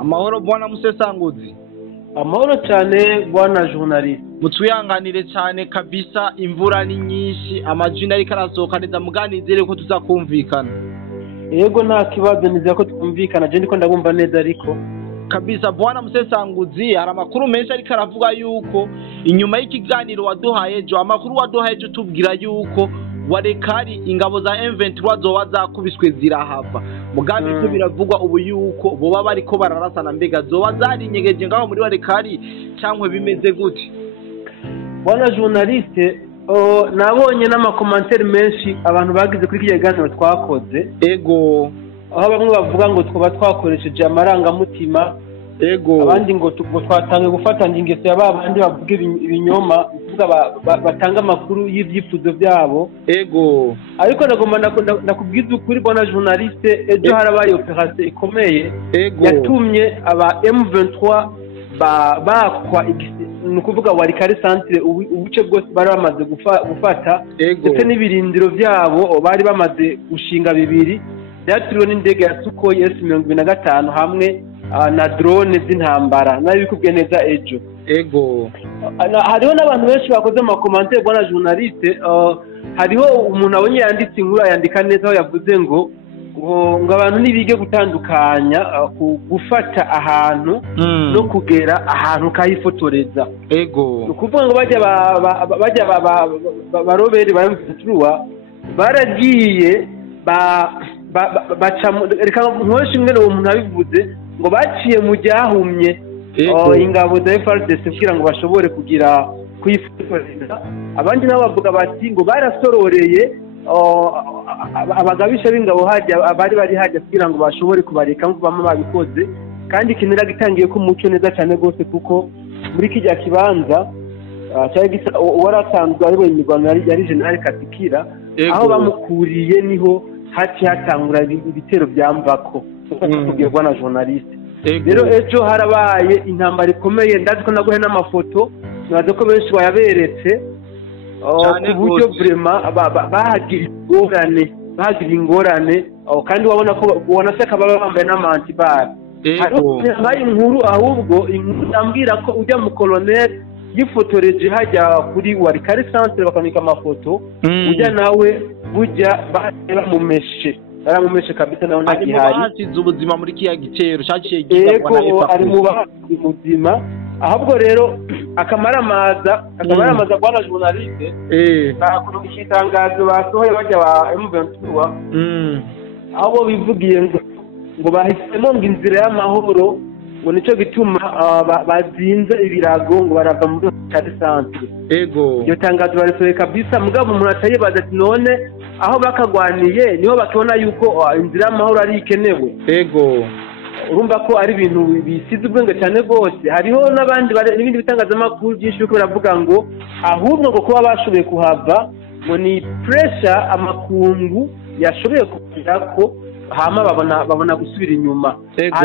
Amahoro bwana Musesanguzi. Amahoro cyane bwana journalist. Mutwihanganire cyane kabisa, imvura ni nyinshi, amajina ariko arasohoka, neza muganizere ko tuzakumvikana. Yego nta kibazo, nizera ko twumvikana, je ndiko ndabumva neza ariko kabisa. Bwana Musesanguzi, hari amakuru menshi ariko aravuga yuko inyuma y'ikiganiro waduhaye ejo, amakuru waduhaye ejo tubwira yuko warekari ingabo za M23 zoba zakubiswe zirahava. Mugambi ko biravugwa ubu yuko boba bariko bararasana, mbega zoba zarinyegeje ngaho muri warekari cyangwa bimeze gute? Bwana journaliste, nabonye n'amakomantere menshi abantu bagize kuri iki kiganiro twakoze. Ego, aho bamwe bavuga ngo twaba twakoresheje amarangamutima, ego abandi ngo twatange gufatanya ingeso ya babandi bavuga ibinyoma, kuvuga batanga amakuru y'ibyifuzo byabo. Ego, ariko nagomba nakubwiza ukuri bwana journaliste, ejo harabaye operation ikomeye yatumye aba M23 bakwa nukuvuga Walikale centre ubuce bwose bari bamaze gufata, ndetse n'ibirindiro byabo bari bamaze gushinga bibiri byatiriwe n'indege ya Sukhoi S-25 hamwe na drone z'intambara. Nabi bikubwiye neza ejo. Ego, hariho n'abantu benshi bakoze amakomantere bwana journaliste. Hariho umuntu abonye yanditse inkuru yandika neza, aho yavuze ngo abantu nibige gutandukanya gufata ahantu no kugera ahantu kayifotoreza. Ego, ukuvuga ngo bajya barobere baramfitruwa baragiye baca reka nkoshi imwe no umuntu abivuze ngo baciye mu ryahumye ingabo za FARDC kugira ngo bashobore kugira kuyifotoreza. Abandi nabo bavuga bati ngo barasororeye abagabisha b'ingabo hajya abari hajya kugira ngo bashobore kubareka ngo bamwe babikoze, kandi kinira gitangiye ko umuco neza cyane gose, kuko muri kijya kibanza cyari waratanzwe ariwe imirwano yari General Katikira, aho bamukuriye niho haci hatangura ibitero byamvako kugirwa na journaliste. Rero ejo harabaye intambara ikomeye, ndazi ko naguhe n'amafoto, nazo ko benshi bayaberetse ku buryo vraiment bahagira ingorane, kandi wabona ko wanaseka baba bambaye n'amantibara. Hari inkuru ahubwo ambwira ko ujya mu colonel yifotoreje hajya kuri Walikale centre bakanika amafoto, ujya nawe bujya baramumeshe kabisa, nawe nagihari hasize ubuzima muri kiya gitero cyaciye gitwa ari mu bahasi muzima. Ahubwo rero akamaramaza bwana journaliste, nakuru ikitangazo basohoye bajya ba M23 aho bivugiye ngo bahisemo ngo inzira y'amahoro, ngo nico gituma bazinze ibirago ngo barava muri Walikale centre. Ego, iyo tangazo barisohoye kabisa, mugabo umuntu atayibaza ati none aho bakagwaniye niho bakibona yuko inzira y'amahoro ari ikenewe. Ego, urumva ko ari ibintu bisize ubwenge cyane rwose. Hariho n'abandi n'ibindi bitangazamakuru byinshi uko baravuga ngo ahubwo ngo kuba bashoboye kuhava ngo ni pressure amakungu yashoboye kugira ko hama babona gusubira inyuma.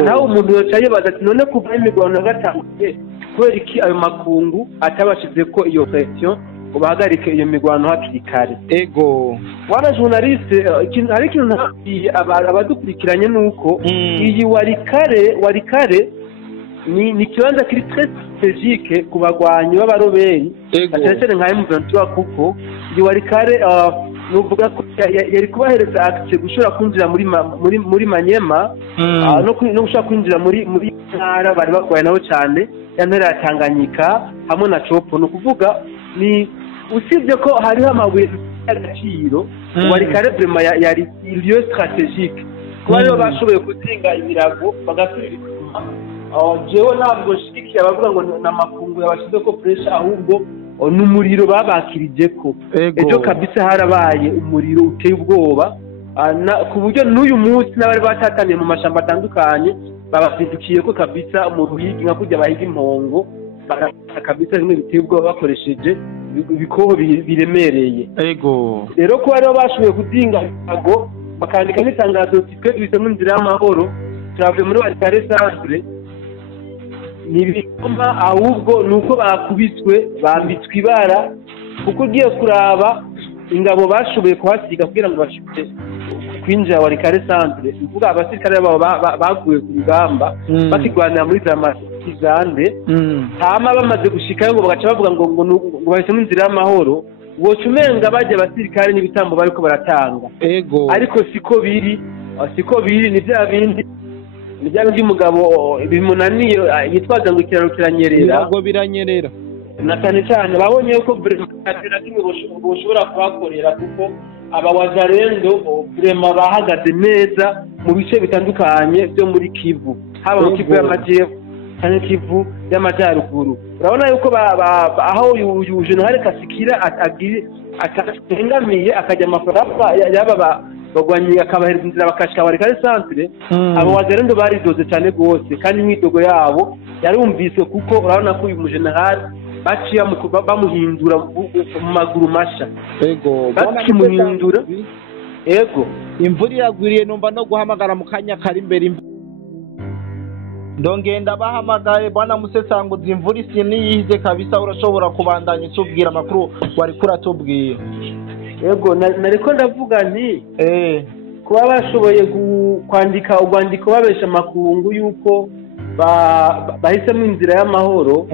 Naho umuntu yocaye baza ati none kuva imigwano gatangiye kubera iki ayo makungu atabashize ko iyo pression ubahagarike iyo migwano hakiri kare. Ego, wana journaliste, hari ikintu ntabiye abadukurikiranye nuko iyi Walikale ni kibanza kiri très stratégique ku bagwanyi b'abaroberi cyane nka M23, kuko iyi Walikale nuvuga ko yari kubahereza access gushobora kwinjira muri Manyema, no gushobora kwinjira muri ntara bari bagwaye nabo cyane ya ntara ya Tanganyika hamwe na Chopo. No kuvuga ni usibye ko hariho amabuye y'agaciro, Walikale vraiment yari lieu stratégique, kuba rero bashoboye kuzinga ibirago bagasubira inyuma. Jewe ntabwo shikiye abavuga ngo n'amakungu yabashize ko pressure, ahubwo n'umuriro babakirije ko. Ejo kabisa harabaye umuriro uteye ubwoba, ku buryo n'uyu munsi n'abari batataniye mu mashamba atandukanye babazindukiye ko kabisa mu ruhigi nka kujya bahiga impongo, kabisa bimwe biteye ubwoba bakoresheje ibikoho biremereye. Ego, rero ko bari bashoboye kuzinga ibirago bakandika n'itangazo twe duhisemo inzira y'amahoro turavuye muri Walikale centre, ntibigomba ahubwo nuko bakubiswe bambitswe ibara, kuko ugiye kuraba ingabo bashoboye kuhasiga kugira ngo bashobore kwinjira Walikale centre kuvuga abasirikare babo baguye ku rugamba bakigwanira muri za Masizande hama bamaze gushikayo ngo bagaca bavuga ngo bahisemo inzira y'amahoro woca umenga bajya abasirikare n'ibitambo bariko baratanga ariko siko biri ni bya bindi umugabo bimunaniye yitwaza ngo ikiraro kiranyerera na cyane babonye ko na kimwe boshobora kubakorera kuko abawazarendo vrema bahagaze neza mu bice bitandukanye byo muri Kivu haba mu Kivu y'amajyepfo cyane Kivu y'amajyaruguru urabona yuko aho uyu General Kasikira atengamiye akajya amafaranga yaba bagwanyi akabahereza inzira bakashika Walikale centre abawazarendo baridoze cyane gose kandi imyidogo yabo yarumvise kuko urabona ko uyu General baciye bamuhindura mu maguru masha bakimuhindura imvura iragwiriye numva no guhamagara mu kanya kari imbere ndongenda bahamagaye bwana Musesanguzi imvura isi niyize kabisa urashobora kubandanya utubwira amakuru wari kuratubwira nariko ndavuga nti kuba bashoboye kwandika urwandiko babesha makungu yuko bahisemo inzira y'amahoro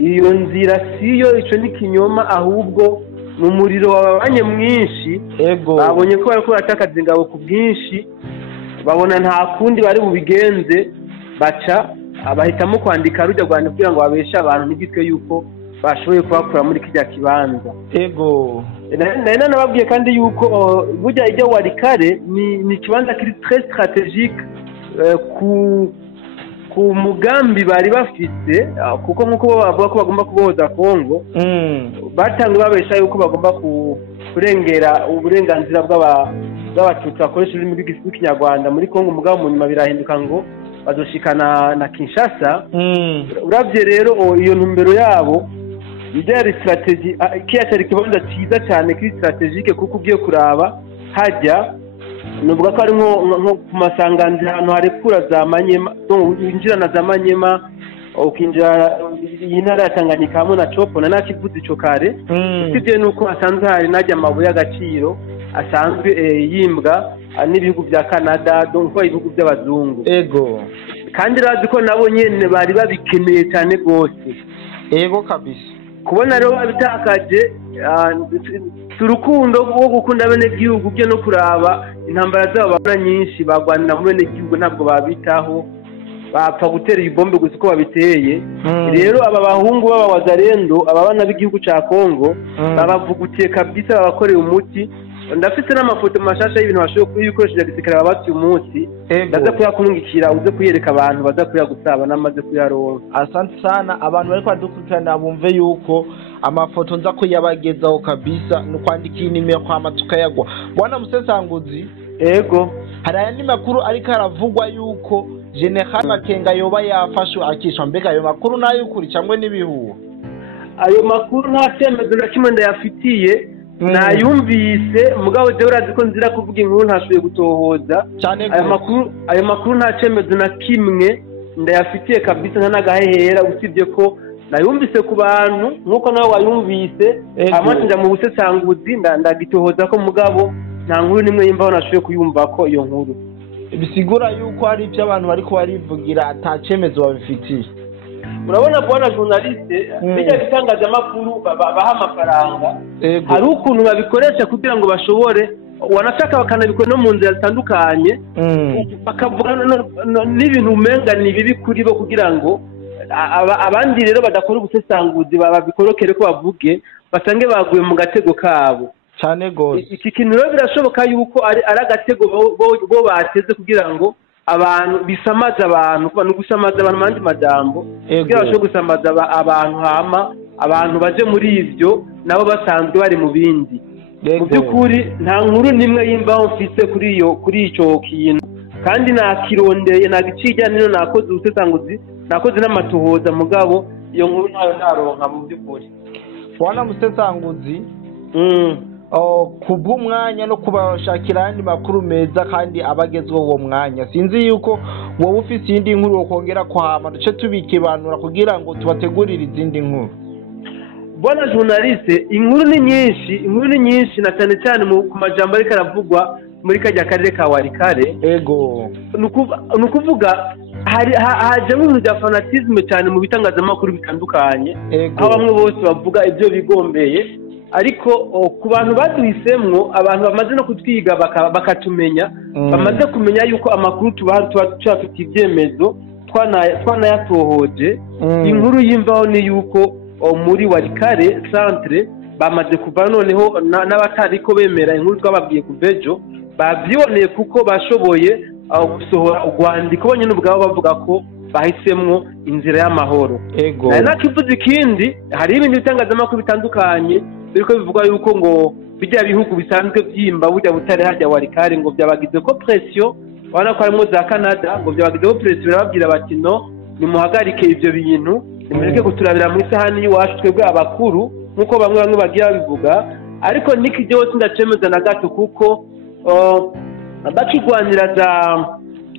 iyo nzira siyo ico ni kinyoma ahubwo mu muriro wabanye mwinshi babonye ko bariko baratakaza ingabo ku bwinshi babona nta kundi bari bubigenze baca bahitamo kwandika rujya rwanda kugira ngo babeshe abantu n'igitwe yuko bashoboye kubakura muri kijya kibanza nari nababwiye kandi yuko burya ijya Walikale ni ikibanza kiri très stratégique ku mugambi bari bafite kuko nk'uko bavuga ko bagomba kubohoza Kongo batangiye babesha yuko bagomba kurengera uburenganzira bw'abatutsi bakoresha ururimi rw'ikinyarwanda muri Kongo mugabo mu nyuma birahinduka ngo bazoshikana na Kinshasa uravye rero iyo ntumbero yabo idari strategy kiyacyari kibanza cyiza cyane kuri strategique kuko ugiye kuraba hajya nuvuga ko ari nko ku masanganzira ahantu harekura za Manyema winjira na za Manyema ukinjira y'intara ya Tanganyika hamwe na Chopo na nakivuze ico kare usibye nuko hasanzwe hari najya amabuye y'agaciro asanzwe yimbwa n'ibihugu bya Canada donc ibihugu by'abazungu kandi razi ko nabo nyene bari babikeneye cyane gose kabisa kubona rero babitakaje turukundo rwo gukunda bene gihugu byo no kuraba intambara zabo babura nyinshi bagwanira mu bene gihugu ntabwo babitaho bapfa gutera ibombe gusa ko babiteye rero aba bahungu b'abawazarendo aba bana b'igihugu ca Kongo babavugutiye kabisa babakoreye umuti ndafite n'amafoto mashasha y'ibintu bashoboye kubikoresha gisirikare babati umunsi ndaza kuyakunungikira uze kuyereka abantu baza kuyagusaba namaze kuyaronka asante sana abantu bari kwadukurikirana bumve yuko amafoto nza kuyabagezaho kabisa no kwandika inimero kwa matuka yagwa bwana Musesanguzi hari ayandi makuru ariko aravugwa yuko General Makenga yoba yafashwe akishwa mbega ayo makuru nayo ukuri cyangwa nibihuwa ayo makuru nta cyemezo na kimwe ndayafitiye nayumvise mugabo je urazi ko nzira kuvuga inkuru ntashoboye gutohoza ayo makuru nta cyemezo na kimwe ndayafitiye kabisa ntanagahehera usibye ko nayumvise ku bantu nkuko nawe wayumvise amatinda mu Busesanguzi ndagitohoza ko mugabo nta nkuru nimwe yimbaho nashoboye kuyumva ko iyo nkuru bisigura yuko hari ibyo abantu bariko barivugira atacemezo babifitiye urabona bwana journaliste bijya bitangaza amakuru baha amafaranga hari ukuntu babikoresha kugira ngo bashobore wanashaka bakanabikora no mu nzira zitandukanye bakavuga n'ibintu umenga ni bibi kuri bo kugira ngo abandi rero badakora Ubusesanguzi babikorokere ko bavuge basange baguye mu gatego kabo cyane gose iki kintu rero birashoboka yuko ari agatego bo bateze kugira ngo abantu bisamaza abantu no gusamaza abantu mandi majambo kugira bashobore gusamaza abantu hama abantu baje muri ivyo nabo basanzwe bari mu bindi mu byukuri nta nkuru nimwe yimbaho mfise kuri ico kintu kandi nakirondeye nagicijaniro nakoze Ubusesanguzi nakoze n'amatohoza mugabo iyo nkuru nayo naronka mu byukuri bwana Musesanguzi kubw'umwanya no kubashakira andi makuru meza kandi abagezweho uwo mwanya sinzi yuko wowe ufite iyindi nkuru wokongera kwama duce tubikibanura kugira ngo tubategurire izindi nkuru bwana journaliste inkuru ni nyinshi na cyane cyane ku majambo ariko aravugwa muri kajya karere ka Walikale. Ego. Nukuvuga haje nk'ibintu bya fanatisme cyane mu bitangazamakuru bitandukanye, aho bamwe bose bavuga ibyo bigombeye, ariko ku bantu baduhisemwo, abantu bamaze no kutwiga bakatumenya, bamaze kumenya yuko amakuru tuba tufite ibyemezo twanayatohoje. Inkuru y'imvaho ni yuko muri Walikale centre bamaze kuva, noneho n'abatariko bemera inkuru twababwiye kuvejo bavyiboneye kuko bashoboye gusohora urwandiko bonyine ubwabo bavuga ko bahisemwo inzira y'amahoro. Nakivuze ikindi, hari ibindi bitangazamakuru bitandukanye biriko bivuga yuko ngo bijya bihugu bisanzwe byimba burya butare hajya Walikale ngo byabagize ko pression, wana ko harimo za Canada ngo byabagize ko pression, birababwira bati no nimuhagarike ivyo bintu, nimureke kuturabira mu isahani y'iwacu twebwe abakuru nkuko bamwe bagiye babivuga. Ariko niki cyose ndacemeza na gato kuko bakigwanira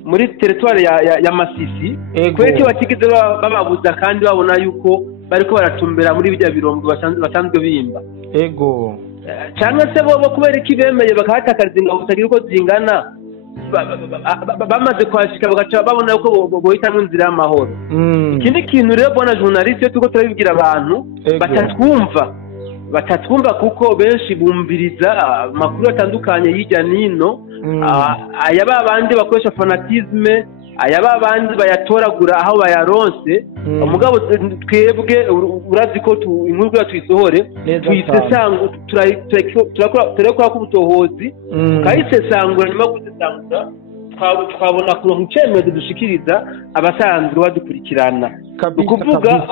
muri territoire ya Masisi kweki batigeze bababuza, kandi babona yuko bariko baratumbera muri bijya birombo basanzwe bimba. Ego. Cyangwa se bo kubera iki bemeye bakahatakariza ingabo utagira uko zingana, bamaze kwashika bagaca babona yuko bohitamwo inzira y'amahoro. Ikindi kintu rero bwana journaliste, tuko turabibwira abantu batatwumva kuko benshi bumviriza amakuru atandukanye hirya nino, aya babandi bakoresha fanatisme, aya babandi bayatoragura aho bayaronse. Umugabo twebwe urazi ko inkuru ya twisohore twisesanga, turakora ku butohozi kayisesangura, nyuma gusesangura twabona kuronka icyemezo dushikiriza abasanzwe badukurikirana. Ukuvuga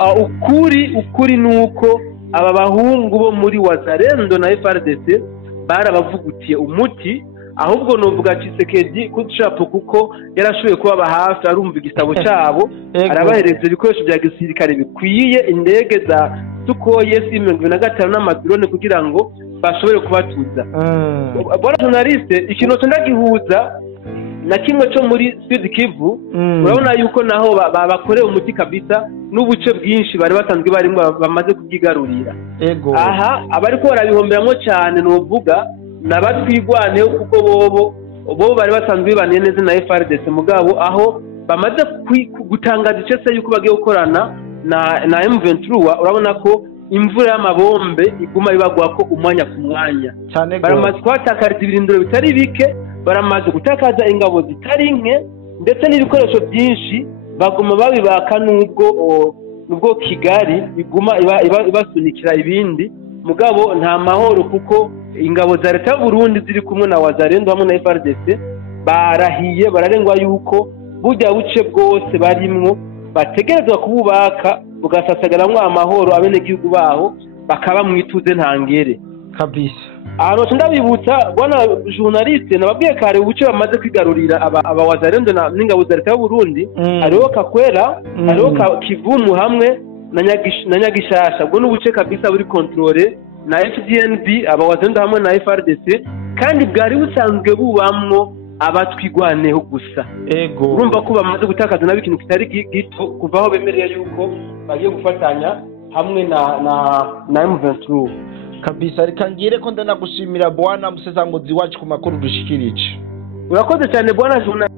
ukuri nuko aba bahungu bo muri Wazalendo na FARDC barabavugutiye umuti, ahubwo novuga Tshisekedi kutshapo kuko yarashoboye kubaba hafi, arumva igisabo cyabo, arabahereza ibikoresho bya gisirikare bikwiye, indege za Sukhoi S-25 n'amadrone kugira ngo bashobore kubatuza. Bwana journaliste, ikintu cyandagihuza na kimwe cyo muri Sud Kivu, urabona yuko naho bakoreye umuti kabisa, n'ubuce bwinshi bari batanzwe barimo bamaze kubyigarurira. Aha abariko barabihomberamwo cyane novuga nabatwigwaneho kuko bobo bari basanzwe bibaniye neza na FARDC, mugabo aho bamaze gutangaza icese yuko bagiye gukorana na M23, urabona ko imvura y'amabombe iguma ibagwa ko umwanya ku mwanya. Baramaze kwatakariza ibirindiro bitari bike, baramaze gutakaza ingabo zitari nke, ndetse n'ibikoresho byinshi baguma babibaka, nubwo Kigali iguma ibasunikira ibindi, mugabo nta mahoro kuko ingabo za leta y'Uburundi ziri kumwe na Wazalendo hamwe na FARDC barahiye bararengwa yuko burya buce bwose barimwo bategerezwa kububaka bugasasagaramwo amahoro abenegihugu baho bakaba mwituze ntangere kabisa. Ahantu ndabibutsa bwana journaliste, nababwiye kare ubuce bamaze kwigarurira aba Wazalendo n'ingabo za leta y'Uburundi, hariho Kakwera, hariho Kivumu hamwe na Nyagishasha. Ubwo n'ubuce kabisa buri controle na FDNB, aba Wazalendo hamwe na FARDC, kandi bwari busanzwe bubamwo abatwigwaneho gusa. Urumva ko bamaze gutakaza nabi ikintu kitari gito kuvaho bemereye yuko bagiye gufatanya hamwe na M23 kabisa. Reka ngire ko ndanagushimira bwana musesanguzi wacu ku makuru dushikirije. Urakoze cyane bwana journaliste.